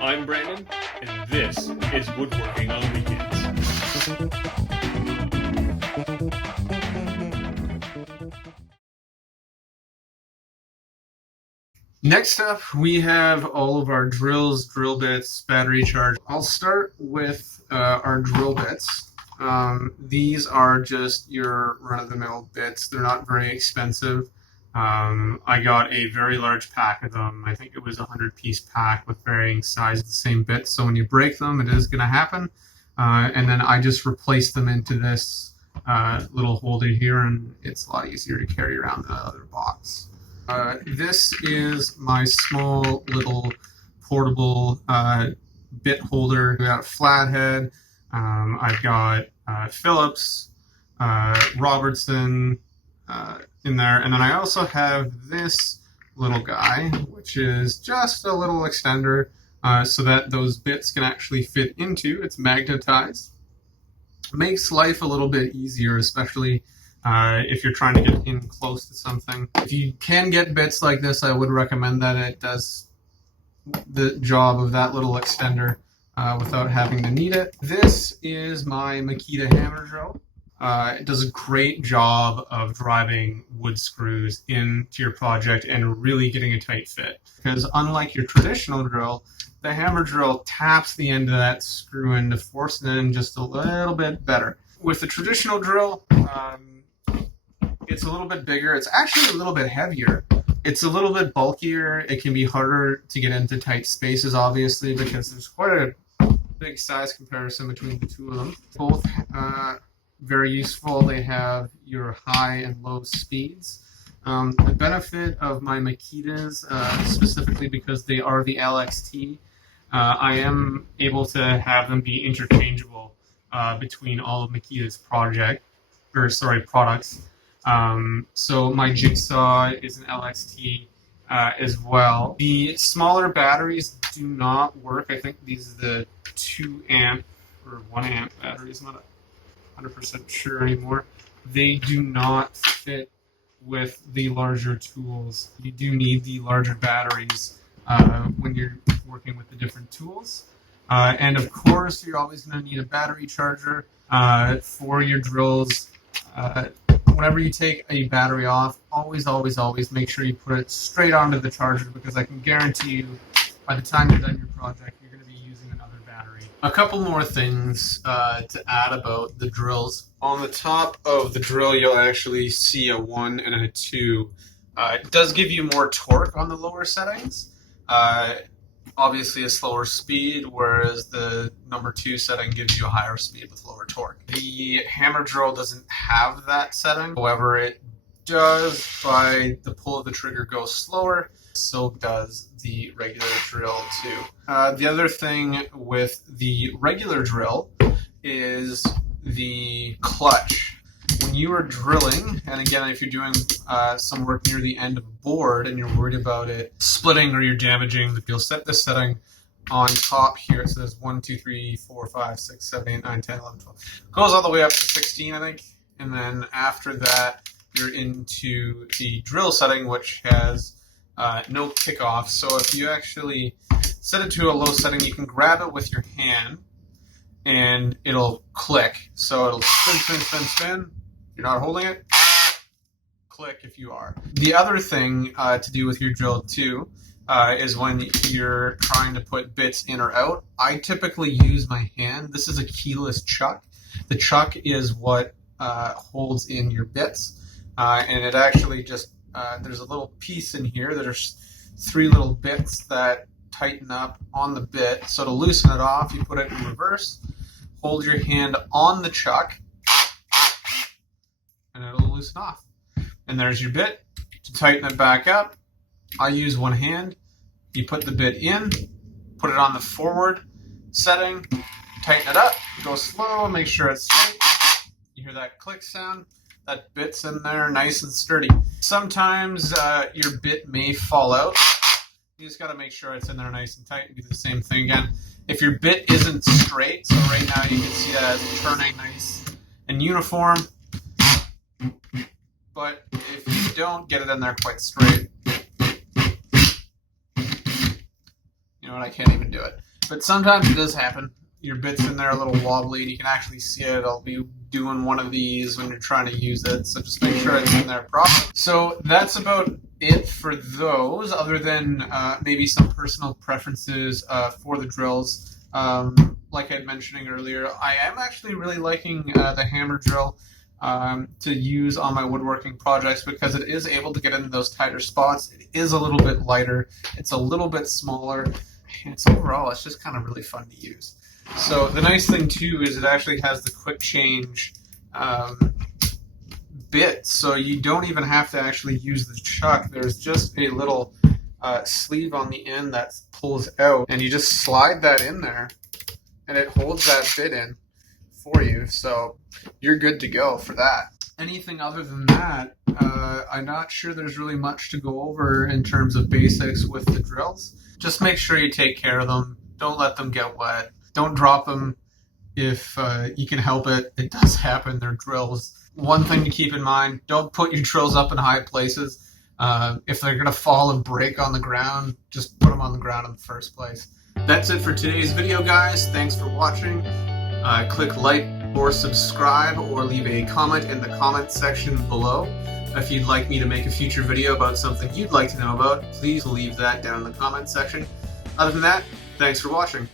I'm Brandon, and this is Woodworking on Weekends. Next up, we have all of our drills, drill bits, battery charge. I'll start with our drill bits. These are just your run-of-the-mill bits. They're not very expensive. I got a very large pack of them. I think it was a 100-piece pack with varying sizes of the same bits. So when you break them, it is going to happen. And then I just replace them into this little holder here, and it's a lot easier to carry around than the other box. This is my small little portable bit holder. We got a flathead. I've got Phillips, Robertson in there, and then I also have this little guy, which is just a little extender so that those bits can actually fit into. It's magnetized. Makes life a little bit easier, especially if you're trying to get in close to something. If you can get bits like this, I would recommend that. It does the job of that little extender without having to need it. This is my Makita hammer drill. It does a great job of driving wood screws into your project and really getting a tight fit. Because unlike your traditional drill, the hammer drill taps the end of that screw in to force it in just a little bit better. With the traditional drill, it's a little bit bigger. It's actually a little bit heavier. It's a little bit bulkier. It can be harder to get into tight spaces, obviously, because there's quite a big size comparison between the two of them. Both very useful. They have your high and low speeds. The benefit of my Makitas, specifically because they are the LXT, I am able to have them be interchangeable between all of Makita's products. So my jigsaw is an LXT as well. The smaller batteries do not work. I think these are the 2 amp or 1 amp batteries. I'm not 100% sure anymore. They do not fit with the larger tools. You do need the larger batteries when you're working with the different tools. And of course, you're always going to need a battery charger for your drills. Whenever you take a battery off, always make sure you put it straight onto the charger, because I can guarantee you by the time you're done your project, you're going to be using another battery. A couple more things to add about the drills. On the top of the drill, you'll actually see a 1 and a 2. It does give you more torque on the lower settings. Obviously a slower speed, whereas the number 2 setting gives you a higher speed with lower torque. The hammer drill doesn't have that setting. However, it does, by the pull of the trigger, go slower. So does the regular drill too. The other thing with the regular drill is the clutch. When you are drilling, and again, if you're doing some work near the end of a board and you're worried about it splitting or you're damaging, you'll set this setting on top here. It says 1, 2, 3, 4, 5, 6, 7, 8, 9, 10, 11, 12. Goes all the way up to 16, I think. And then after that, you're into the drill setting, which has no kickoff. So if you actually set it to a low setting, you can grab it with your hand and it'll click. So it'll spin. You're not holding it, click if you are. The other thing to do with your drill too is when you're trying to put bits in or out, I typically use my hand. This is a keyless chuck. The chuck is what holds in your bits, and it actually just, there's a little piece in here. There's 3 little bits that tighten up on the bit. So to loosen it off, you put it in reverse, hold your hand on the chuck, and it'll loosen off. And there's your bit. To tighten it back up, I use one hand. You put the bit in, put it on the forward setting, tighten it up, go slow, make sure it's straight. You hear that click sound? That bit's in there nice and sturdy. Sometimes your bit may fall out. You just got to make sure it's in there nice and tight and do the same thing again. If your bit isn't straight, so right now you can see that it's turning nice and uniform, but if you don't get it in there quite straight, and I can't even do it. But sometimes it does happen. Your bit's in there a little wobbly, and you can actually see it. I'll be doing one of these when you're trying to use it, so just make sure it's in there properly. So that's about it for those, other than maybe some personal preferences for the drills. Like I was mentioning earlier, I am actually really liking the hammer drill to use on my woodworking projects because it is able to get into those tighter spots. It is a little bit lighter. It's a little bit smaller. And it's just kind of really fun to use. So the nice thing too is it actually has the quick change bit, so you don't even have to actually use the chuck. There's just a little sleeve on the end that pulls out, and you just slide that in there, and it holds that bit in for you. So you're good to go for that. Anything other than that, I'm not sure there's really much to go over in terms of basics with the drills. Just make sure you take care of them. Don't let them get wet. Don't drop them if you can help it. It does happen. They're drills. One thing to keep in mind, don't put your drills up in high places. If they're going to fall and break on the ground, just put them on the ground in the first place. That's it for today's video, guys. Thanks for watching. Click like or subscribe, or leave a comment in the comment section below. If you'd like me to make a future video about something you'd like to know about, please leave that down in the comment section. Other than that, thanks for watching.